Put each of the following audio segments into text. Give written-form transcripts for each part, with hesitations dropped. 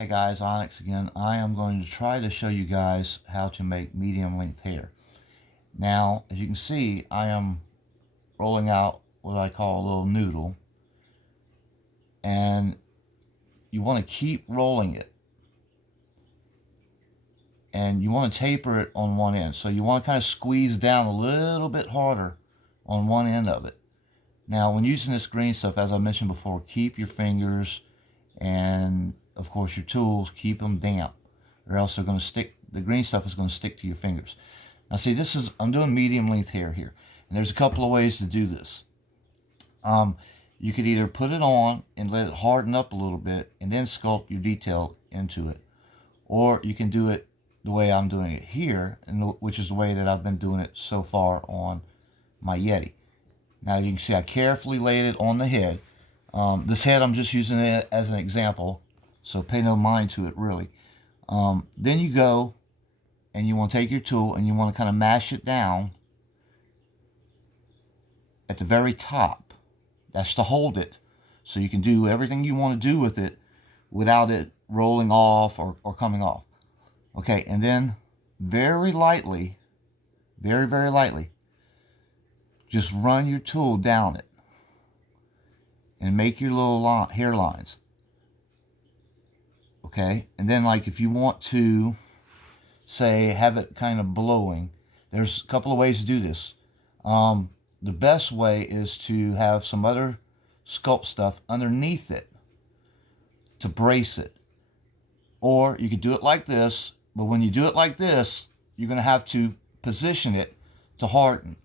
Hey guys, Onyx again. I am going to try to show you guys how to make medium length hair. Now, as you can see, I am rolling out what I call a little noodle, and you want to keep rolling it, and you want to taper it on one end. So you want to kind of squeeze down a little bit harder on one end of it. Now, when using this green stuff, as I mentioned before, keep your fingers and of course your tools, keep them damp, or else they're going to stick. The green stuff is going to stick to your fingers. Now see, I'm doing medium length hair here, and there's a couple of ways to do this. You could either put it on and let it harden up a little bit and then sculpt your detail into it, or you can do it the way I'm doing it here, which is the way that I've been doing it so far on my Yeti. Now you can see I carefully laid it on the head. This head I'm just using it as an example, so pay no mind to it really. Then you go and you want to take your tool and you want to kind of mash it down at the very top. That's to hold it, so you can do everything you want to do with it without it rolling off or coming off. Okay, and then very lightly, very lightly, just run your tool down it and make your little hairlines. Okay, and then like if you want to say have it kind of blowing, there's a couple of ways to do this. The best way is to have some other sculpt stuff underneath it to brace it, or you could do it like this, but when you do it like this, you're going to have to position it to harden.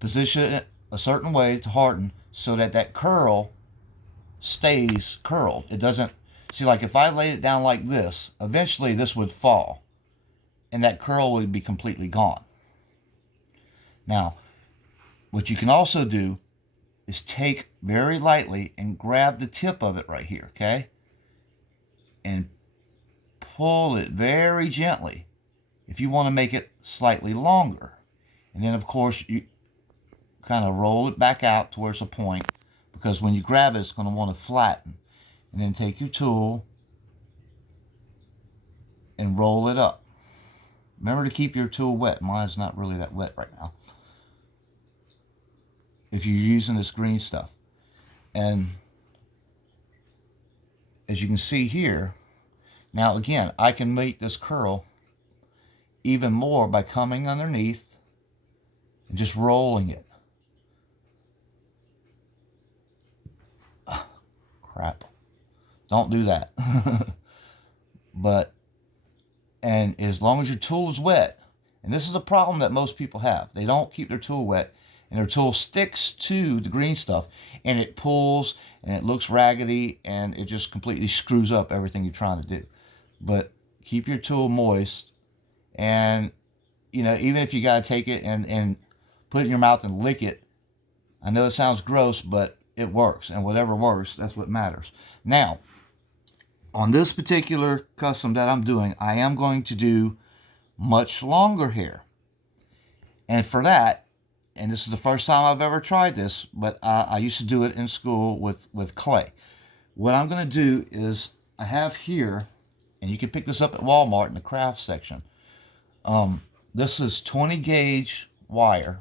Position it a certain way to harden so that that curl stays curled. It doesn't, see, like if I laid it down like this, eventually this would fall and that curl would be completely gone. Now, what you can also do is take very lightly and grab the tip of it right here, okay? And pull it very gently if you want to make it slightly longer. And then of course you kind of roll it back out to where it's a point, because when you grab it, it's going to want to flatten. And then take your tool and roll it up. Remember to keep your tool wet. Mine's not really that wet right now, if you're using this green stuff. And as you can see here, now again, I can make this curl even more by coming underneath and just rolling it. Crap. Don't do that. And as long as your tool is wet, and this is the problem that most people have, they don't keep their tool wet, and their tool sticks to the green stuff, and it pulls, and it looks raggedy, and it just completely screws up everything you're trying to do. But keep your tool moist, and even if you got to take it and put it in your mouth and lick it, I know it sounds gross, but it works, and whatever works, that's what matters. Now, on this particular custom that I'm doing, I am going to do much longer hair. And for that, and this is the first time I've ever tried this, but I used to do it in school with clay. What I'm going to do is, I have here, and you can pick this up at Walmart in the craft section. This is 20 gauge wire.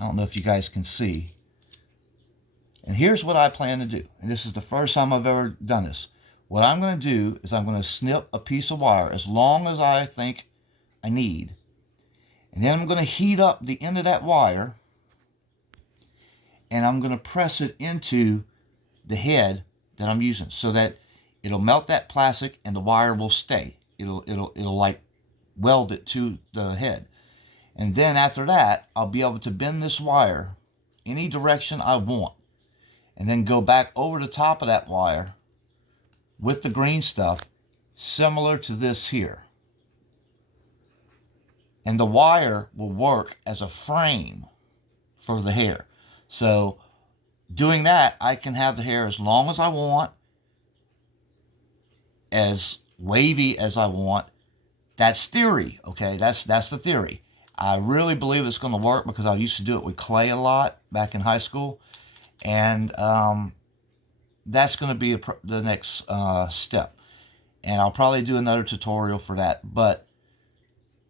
I don't know if you guys can see. And here's what I plan to do. And this is the first time I've ever done this. What I'm going to do is I'm going to snip a piece of wire as long as I think I need. And then I'm going to heat up the end of that wire. And I'm going to press it into the head that I'm using so that it'll melt that plastic and the wire will stay. It'll like weld it to the head. And then after that, I'll be able to bend this wire any direction I want. And then go back over the top of that wire with the green stuff, similar to this here. And the wire will work as a frame for the hair. So doing that, I can have the hair as long as I want, as wavy as I want. That's theory, okay? That's the theory. I really believe it's going to work because I used to do it with clay a lot back in high school. And that's going to be the next step. And I'll probably do another tutorial for that. But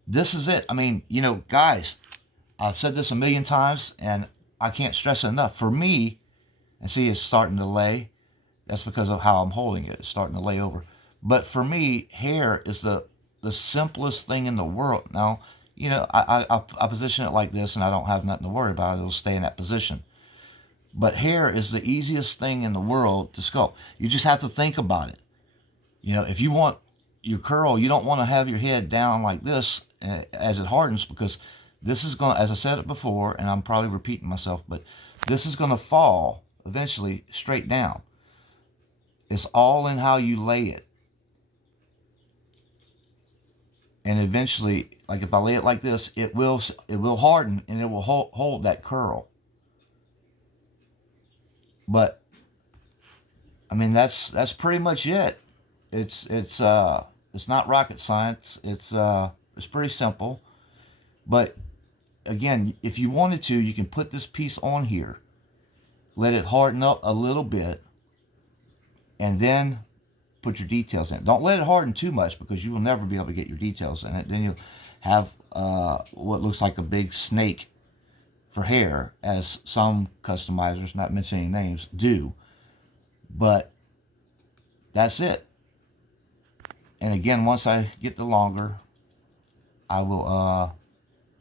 this is it. I mean, you know, guys, I've said this a million times, and I can't stress it enough. For me, and see, it's starting to lay. That's because of how I'm holding it. It's starting to lay over. But for me, hair is the simplest thing in the world. Now, you know, I position it like this, and I don't have nothing to worry about. It'll stay in that position. But hair is the easiest thing in the world to sculpt. You just have to think about it. You know, if you want your curl, you don't want to have your head down like this as it hardens, because this is going to, as I said it before, and I'm probably repeating myself, but this is going to fall eventually straight down. It's all in how you lay it. And eventually, like if I lay it like this, it will harden, and it will hold that curl. But I mean, that's pretty much it. It's not rocket science. It's pretty simple. But again, if you wanted to, you can put this piece on here, let it harden up a little bit, and then put your details in it. Don't let it harden too much, because you will never be able to get your details in it. Then you'll have what looks like a big snake for hair, as some customizers, not mentioning names, do. But that's it. And again, once I get the longer, I will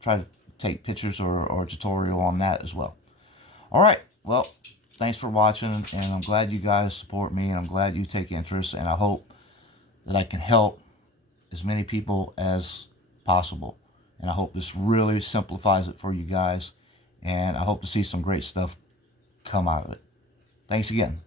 try to take pictures or a tutorial on that as well. All right. Well, thanks for watching, and I'm glad you guys support me, and I'm glad you take interest, and I hope that I can help as many people as possible. And I hope this really simplifies it for you guys, and I hope to see some great stuff come out of it. Thanks again.